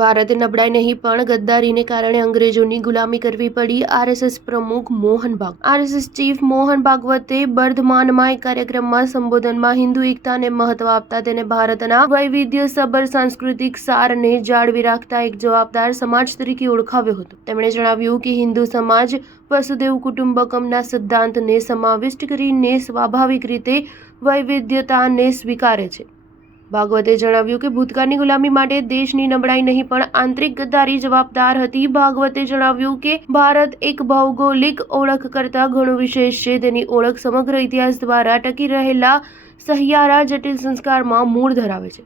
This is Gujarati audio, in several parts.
ભારતે નબળાઈ નહીં પણ ગદ્દારીને કારણે અંગ્રેજોની ગુલામી કરવી પડી. આરએસએસ પ્રમુખ મોહન ભાગવત. આરએસએસ ચીફ મોહન ભાગવતે બર્ધમાનમાં એક કાર્યક્રમમાં સંબોધનમાં હિન્દુ એકતાને મહત્વ આપતા તેને ભારતના વૈવિધ્યસભર સાંસ્કૃતિક સારને જાળવી રાખતા એક જવાબદાર સમાજ તરીકે ઓળખાવ્યો હતો. તેમણે જણાવ્યું કે હિન્દુ સમાજ વસુદેવ કુટુંબકમના સિદ્ધાંતને સમાવિષ્ટ કરીને સ્વાભાવિક રીતે વૈવિધ્યતાને સ્વીકારે છે. ભાગવતે જણાવ્યું કે ભૂતકાળની ગુલામી માટે દેશની નબળાઈ નહીં પણ આંતરિક ગદ્દારી જવાબદાર હતી. ભાગવતે જણાવ્યું કે ભારત એક ભૌગોલિક ઓળખ કરતાં ઘણું વિશેષ છે. તેની ઓળખ સમગ્ર ઇતિહાસ દ્વારા ટકી રહેલા સહિયારા જટિલ સંસ્કારમાં મૂળ ધરાવે છે.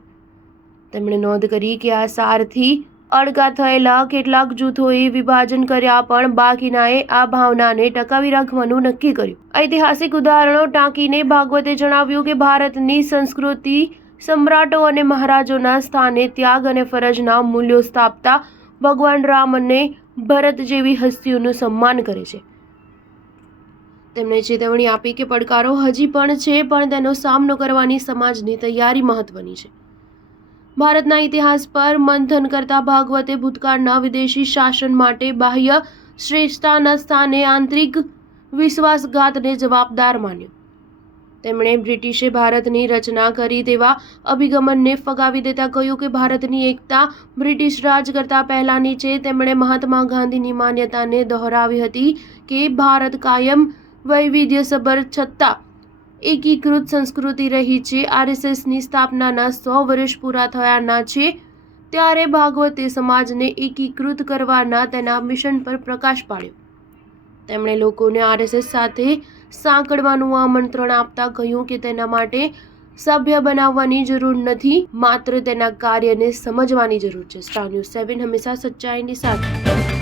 તેમણે નોંધ કરી કે આ સારથી અળગા થયેલા કેટલાક જૂથોએ વિભાજન કર્યા પણ બાકીનાએ આ ભાવનાને ટકાવી રાખવાનું નક્કી કર્યું. ઐતિહાસિક ઉદાહરણો ટાંકીને ભાગવતે જણાવ્યું કે ભારતની સંસ્કૃતિ સમ્રાટો અને મહારાજોના સ્થાને ત્યાગ અને ફરજના મૂલ્યો સ્થાપતા ભગવાન રામ અને ભરત જેવી હસ્તીઓનું સન્માન કરે છે. તેમણે ચેતવણી આપી કે પડકારો હજી પણ છે પણ તેનો સામનો કરવાની સમાજની તૈયારી મહત્વની છે. ભારતના ઇતિહાસ પર મંથન કરતા ભાગવતે ભૂતકાળના વિદેશી શાસન માટે બાહ્ય શ્રેષ્ઠતાના સ્થાને આંતરિક વિશ્વાસઘાતને જવાબદાર માન્યો. તેમણે બ્રિટિશે ભારતની રચના કરી તેવા અભિગમનને ફગાવી દેતા કહ્યું કે ભારતની એકતા બ્રિટિશ રાજ કરતાં પહેલાંની છે. તેમણે મહાત્મા ગાંધીની માન્યતાને દોહરાવી હતી કે ભારત કાયમ વૈવિધ્યસભર છતાં એકીકૃત સંસ્કૃતિ રહી છે. આરએસએસની સ્થાપનાના 100 વર્ષ પૂરા થયાના છે ત્યારે ભાગવતે સમાજને એકીકૃત કરવાના તેના મિશન પર પ્રકાશ પાડ્યો. તેમણે લોકોને આરએસએસ સાથે સાંકળવાનું આમંત્રણ આપતા કહ્યું કે તેના માટે સભ્ય બનાવવાની જરૂર નથી, માત્ર તેના કાર્યને સમજવાની જરૂર છે. સ્ટાર ન્યૂઝ 7 હંમેશા સચ્ચાઈની સાથે.